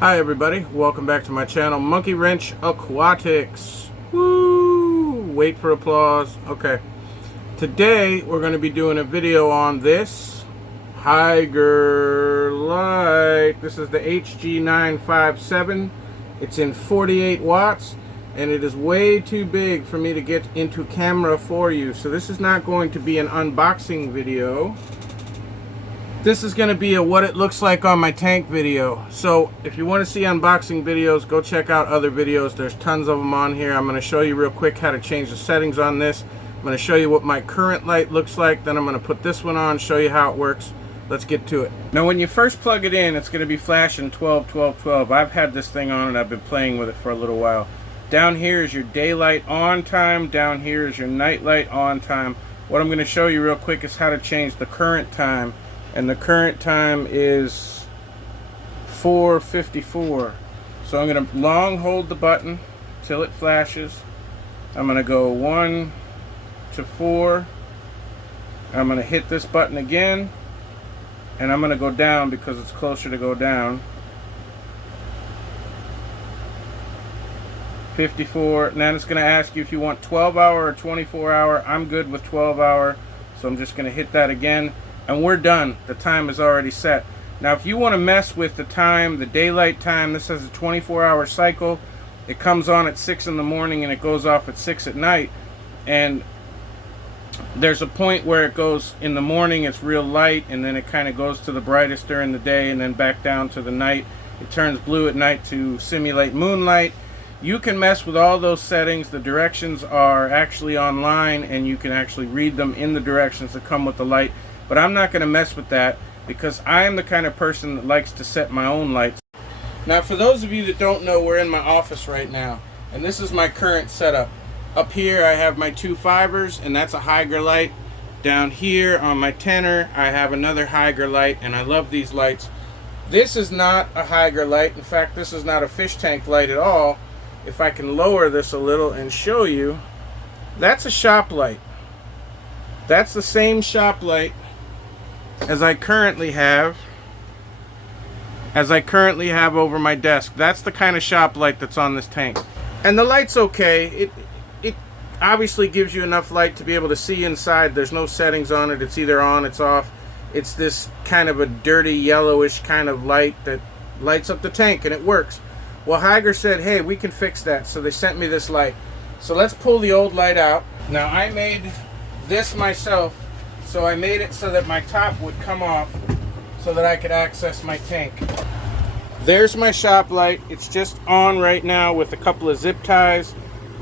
Hi everybody, welcome back to my channel, Monkey Wrench Aquatics. Woo! Wait for applause. Okay. Today we're going to be doing a video on this Hygger light. This is the HG957. It's in 48 watts and it is way too big for me to get into camera for you. So this is not going to be an unboxing video. This is going to be a what it looks like on my tank video. So if you want to see unboxing videos, go check out other videos. There's tons of them on here. I'm going to show you real quick how to change the settings on this. I'm going to show you what my current light looks like. Then I'm going to put this one on, show you how it works. Let's get to it. Now when you first plug it in, it's going to be flashing 12, 12, 12. I've had this thing on and I've been playing with it for a little while. Down here is your daylight on time. Down here is your night light on time. What I'm going to show you real quick is how to change the current time. And the current time is 4:54. So I'm going to long hold the button till it flashes. I'm going to go 1 to 4. I'm going to hit this button again. And I'm going to go down because it's closer to go down. 54. Now it's going to ask you if you want 12 hour or 24 hour. I'm good with 12 hour. So I'm just going to hit that again. And we're done. The time is already set. Now if you want to mess with the time, the daylight time, this has a 24-hour cycle. It comes on at 6 in the morning and it goes off at 6 at night. And there's a point where it goes in the morning, it's real light, and then it kind of goes to the brightest during the day and then back down to the night. It turns blue at night to simulate moonlight. You can mess with all those settings. The directions are actually online and you can actually read them in the directions that come with the light. But I'm not going to mess with that because I am the kind of person that likes to set my own lights. Now for those of you that don't know, we're in my office right now and this is my current setup. Up here I have my 2 fibers and that's a Hygger light. Down here on my tenor I have another Hygger light, and I love these lights. This is not a Hygger light. In fact, this is not a fish tank light at all. If I can lower this a little and show you, that's a shop light. That's the same shop light as I currently have over my desk. That's the kind of shop light that's on this tank. And the light's okay. It obviously gives you enough light to be able to see inside. There's no settings on it. It's either on, it's off. It's this kind of a dirty yellowish kind of light that lights up the tank, and it works. Well, Hygger said, hey, we can fix that. So they sent me this light. So let's pull the old light out. Now I made this myself. So I made it so that my top would come off so that I could access my tank. There's my shop light. It's just on right now with a couple of zip ties,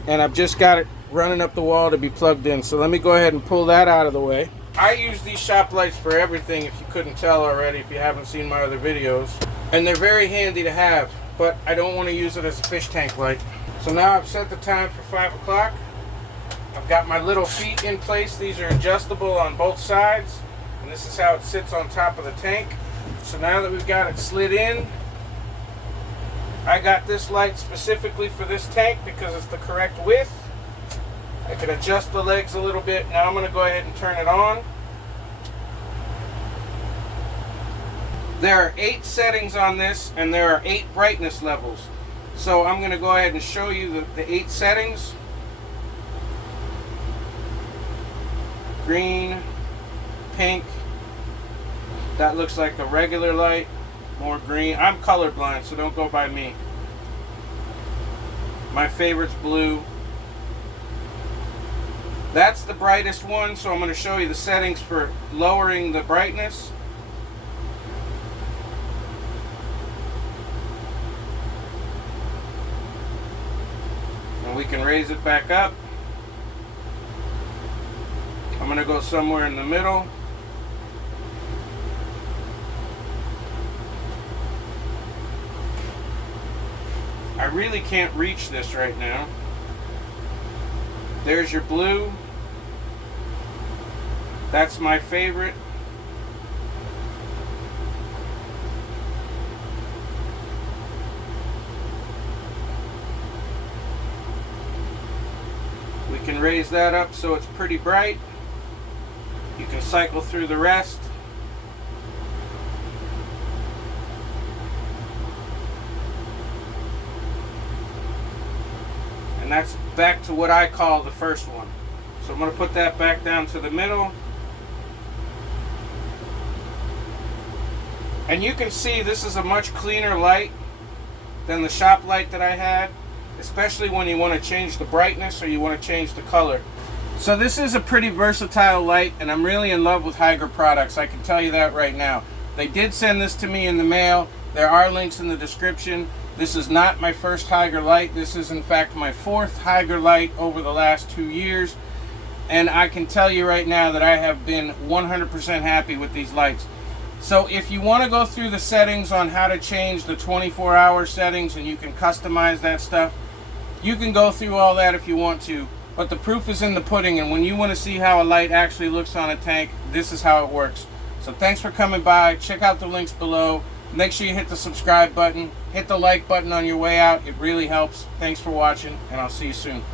and I've just got it running up the wall to be plugged in. So let me go ahead and pull that out of the way. I use these shop lights for everything, if you couldn't tell already, if you haven't seen my other videos. And they're very handy to have, but I don't want to use it as a fish tank light. So now I've set the time for 5 o'clock. I've got my little feet in place. These are adjustable on both sides, and this is how it sits on top of the tank. So now that we've got it slid in, I got this light specifically for this tank because it's the correct width. I can adjust the legs a little bit. Now I'm going to go ahead and turn it on. There are 8 settings on this, and there are 8 brightness levels. So I'm going to go ahead and show you the 8 settings. Green, pink, that looks like a regular light, more green. I'm colorblind, so don't go by me. My favorite's blue. That's the brightest one, so I'm going to show you the settings for lowering the brightness. And we can raise it back up. I'm going to go somewhere in the middle. I really can't reach this right now. There's your blue. That's my favorite. We can raise that up so it's pretty bright. You can cycle through the rest. that's back to what I call the first one. So I'm going to put that back down to the middle. And you can see this is a much cleaner light than the shop light that I had, especially when you want to change the brightness or you want to change the color. So this is a pretty versatile light, and I'm really in love with Hygger products. I can tell you that right now. They did send this to me in the mail. There are links in the description. This is not my first Hygger light. This is in fact my fourth Hygger light over the last 2 years. And I can tell you right now that I have been 100% happy with these lights. So if you want to go through the settings on how to change the 24-hour settings, and you can customize that stuff, you can go through all that if you want to. But the proof is in the pudding, and when you want to see how a light actually looks on a tank, this is how it works. So thanks for coming by. Check out the links below. Make sure you hit the subscribe button. Hit the like button on your way out. It really helps. Thanks for watching, and I'll see you soon.